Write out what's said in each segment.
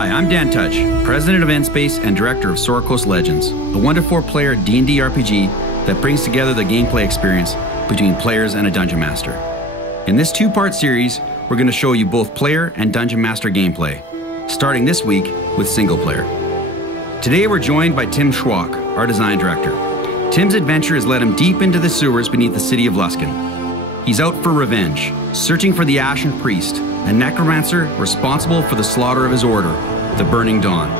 Hi, I'm Dan Tudge, President of Endspace and Director of Sword Coast Legends, a 1-to-4 player D&D RPG that brings together the gameplay experience between players and a Dungeon Master. In this two-part series, we're going to show you both player and Dungeon Master gameplay, starting this week with single player. Today we're joined by Tim Schwalk, our design director. Tim's adventure has led him deep into the sewers beneath the city of Luskan. He's out for revenge, searching for the Ashen Priest, a necromancer responsible for the slaughter of his order, the Burning Dawn.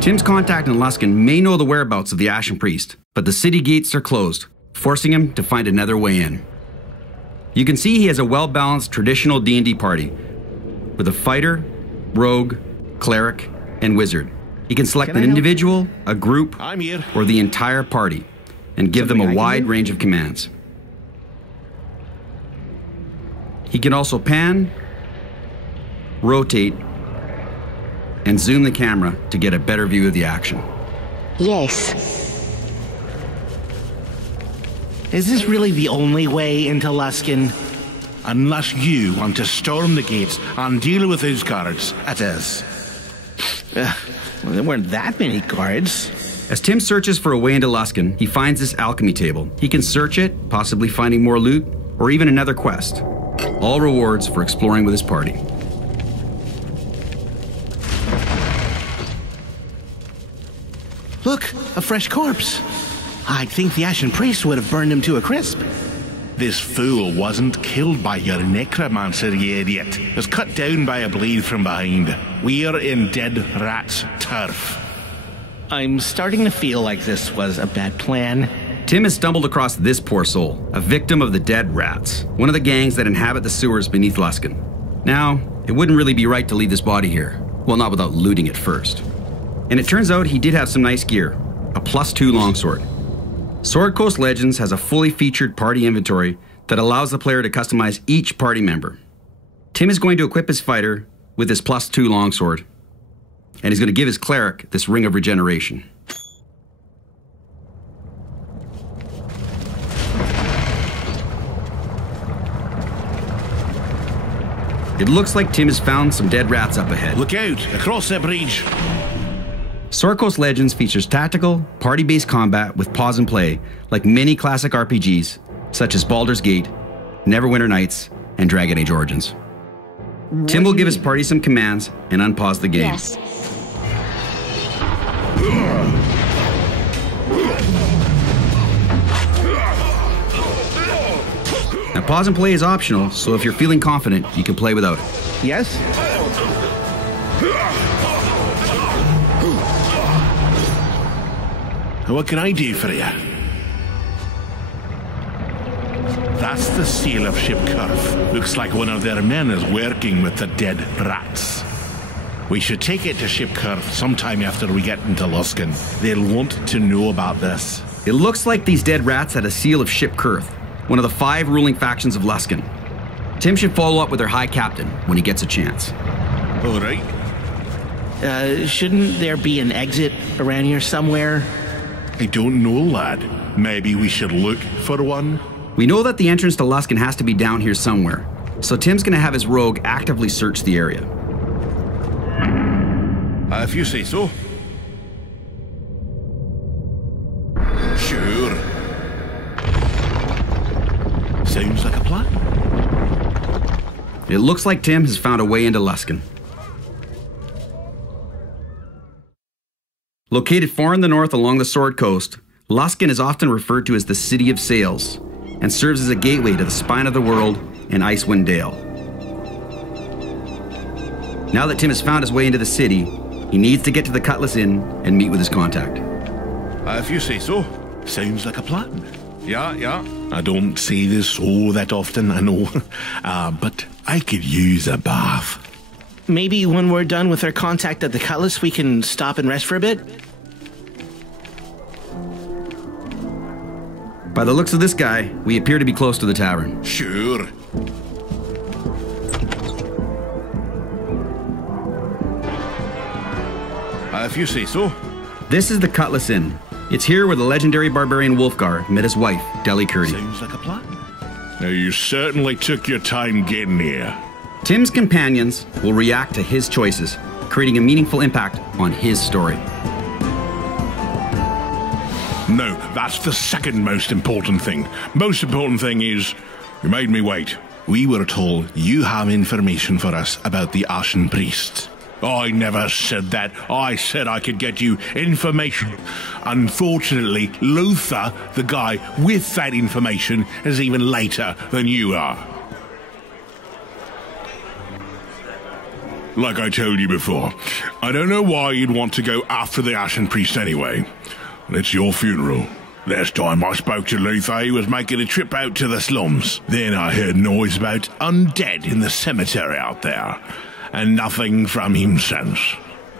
Tim's contact in Luskan may know the whereabouts of the Ashen Priest, but the city gates are closed, forcing him to find another way in. You can see he has a well-balanced traditional D&D party, with a fighter, rogue, cleric, and wizard. He can select an individual, a group, or the entire party, and give them a wide range of commands. He can also pan, rotate, and zoom the camera to get a better view of the action. Yes. Is this really the only way into Luskan? Unless you want to storm the gates and deal with those guards, it is. Well, there weren't that many guards. As Tim searches for a way into Luskan, he finds this alchemy table. He can search it, possibly finding more loot, or even another quest. All rewards for exploring with his party. Look, a fresh corpse. I think the Ashen Priest would have burned him to a crisp. This fool wasn't killed by your necromancer, you idiot. He was cut down by a blade from behind. We're in dead rat's turf. I'm starting to feel like this was a bad plan. Tim has stumbled across this poor soul, a victim of the Dead Rats, one of the gangs that inhabit the sewers beneath Luskan. Now, it wouldn't really be right to leave this body here. Well, not without looting it first. And it turns out he did have some nice gear, a +2 longsword. Sword Coast Legends has a fully featured party inventory that allows the player to customize each party member. Tim is going to equip his fighter with his +2 longsword, and he's going to give his cleric this ring of regeneration. It looks like Tim has found some dead rats up ahead. Look out, across that bridge. Sword Coast Legends features tactical, party-based combat with pause and play, like many classic RPGs, such as Baldur's Gate, Neverwinter Nights, and Dragon Age Origins. Tim will give his party some commands and unpause the game. Yes. Now, pause and play is optional, so if you're feeling confident, you can play without it. Yes? What can I do for you? That's the seal of Ship Curve. Looks like one of their men is working with the dead rats. We should take it to Ship Curve sometime after we get into Luskan. They'll want to know about this. It looks like these dead rats had a seal of Ship Curve, one of the 5 ruling factions of Luskan. Tim should follow up with their High Captain when he gets a chance. All right. Shouldn't there be an exit around here somewhere? I don't know, lad. Maybe we should look for one? We know that the entrance to Luskan has to be down here somewhere, so Tim's going to have his rogue actively search the area. If you say so. Sure. Sounds like a plan. It looks like Tim has found a way into Luskan. Located far in the north along the Sword Coast, Luskan is often referred to as the City of Sails and serves as a gateway to the spine of the world in Icewind Dale. Now that Tim has found his way into the city, he needs to get to the Cutlass Inn and meet with his contact. If you say so. Sounds like a plan. Yeah. I don't say this all that often, I know. But I could use a bath. Maybe when we're done with our contact at the Cutlass, we can stop and rest for a bit? By the looks of this guy, we appear to be close to the tavern. Sure. If you say so. This is the Cutlass Inn. It's here where the legendary barbarian Wolfgar met his wife, Deli Curdy. Sounds like a plan. Now, you certainly took your time getting here. Tim's companions will react to his choices, creating a meaningful impact on his story. No, that's the second most important thing. Most important thing is, you made me wait. We were told you have information for us about the Ashen Priest. I never said that. I said I could get you information. Unfortunately, Luther, the guy with that information, is even later than you are. Like I told you before, I don't know why you'd want to go after the Ashen Priest anyway. It's your funeral. Last time I spoke to Luther, he was making a trip out to the slums. Then I heard noise about undead in the cemetery out there, and nothing from him since.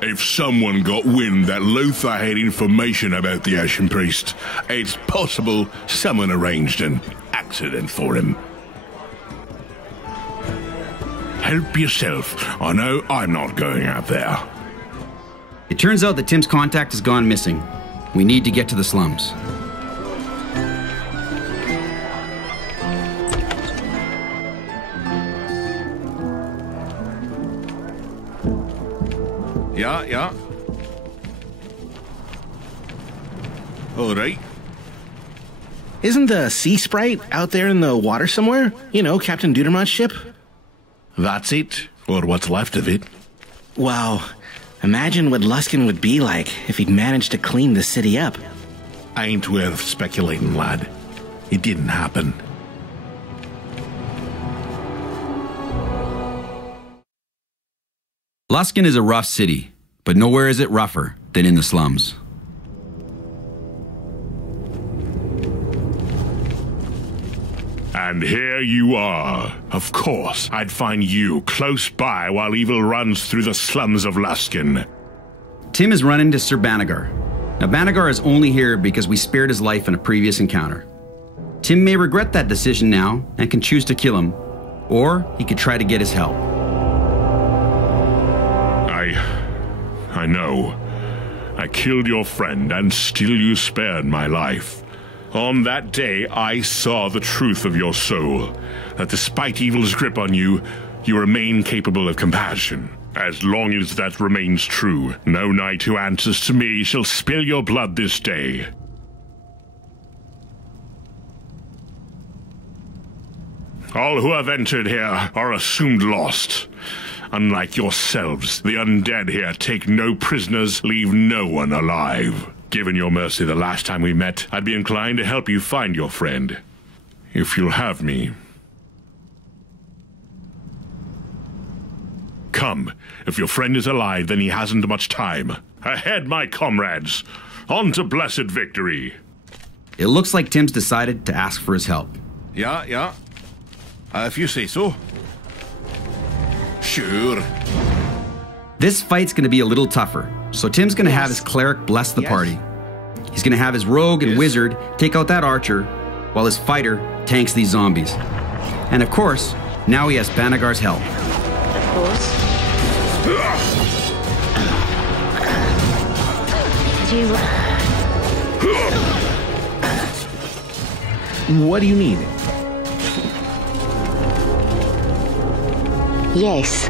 If someone got wind that Luther had information about the Ashen Priest, it's possible someone arranged an accident for him. Help yourself. I know I'm not going out there. It turns out that Tim's contact has gone missing. We need to get to the slums. Yeah. All right. Isn't the Sea Sprite out there in the water somewhere? You know, Captain Dudermont's ship? That's it, or what's left of it. Wow. Imagine what Luskin would be like if he'd managed to clean the city up. Ain't worth speculating, lad. It didn't happen. Luskin is a rough city, but nowhere is it rougher than in the slums. And here you are. Of course, I'd find you close by while evil runs through the slums of Luskin. Tim is running to Sir Banagher. Now, Banagher is only here because we spared his life in a previous encounter. Tim may regret that decision now and can choose to kill him, or he could try to get his help. I know. I killed your friend, and still you spared my life. On that day, I saw the truth of your soul, that despite evil's grip on you, you remain capable of compassion. As long as that remains true, no knight who answers to me shall spill your blood this day. All who have entered here are assumed lost. Unlike yourselves, the undead here take no prisoners, leave no one alive. Given your mercy the last time we met, I'd be inclined to help you find your friend. If you'll have me. Come. If your friend is alive, then he hasn't much time. Ahead, my comrades! On to blessed victory! It looks like Tim's decided to ask for his help. Yeah. If you say so. Sure. This fight's going to be a little tougher, so Tim's going to have his cleric bless the party. He's going to have his rogue and wizard take out that archer, while his fighter tanks these zombies. And of course, now he has Banaghar's help. Of course. What do you need? Yes.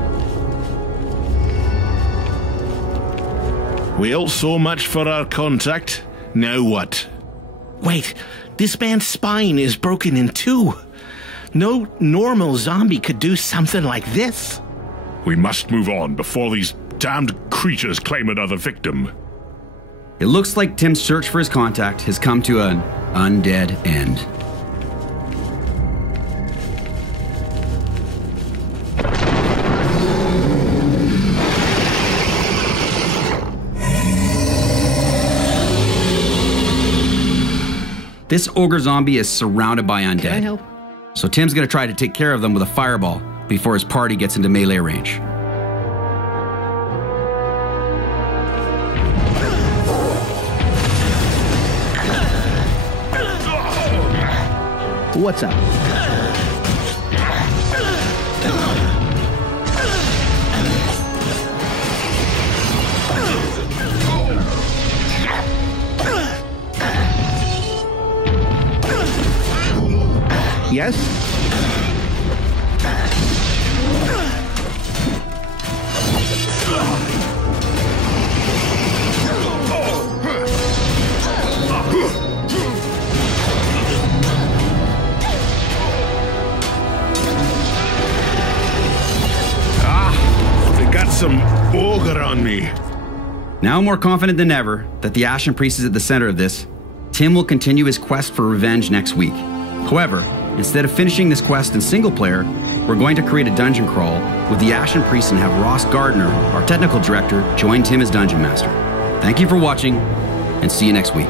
Well, so much for our contact. Now what? Wait, this man's spine is broken in two. No normal zombie could do something like this. We must move on before these damned creatures claim another victim. It looks like Tim's search for his contact has come to an undead end. This ogre zombie is surrounded by undead. Can I help? So Tim's gonna try to take care of them with a fireball before his party gets into melee range. What's up? Yes? on me. Now more confident than ever that the Ashen Priest is at the center of this, Tim will continue his quest for revenge next week. However, instead of finishing this quest in single player, we're going to create a dungeon crawl with the Ashen Priest and have Ross Gardner, our technical director, join Tim as Dungeon Master. Thank you for watching, and see you next week.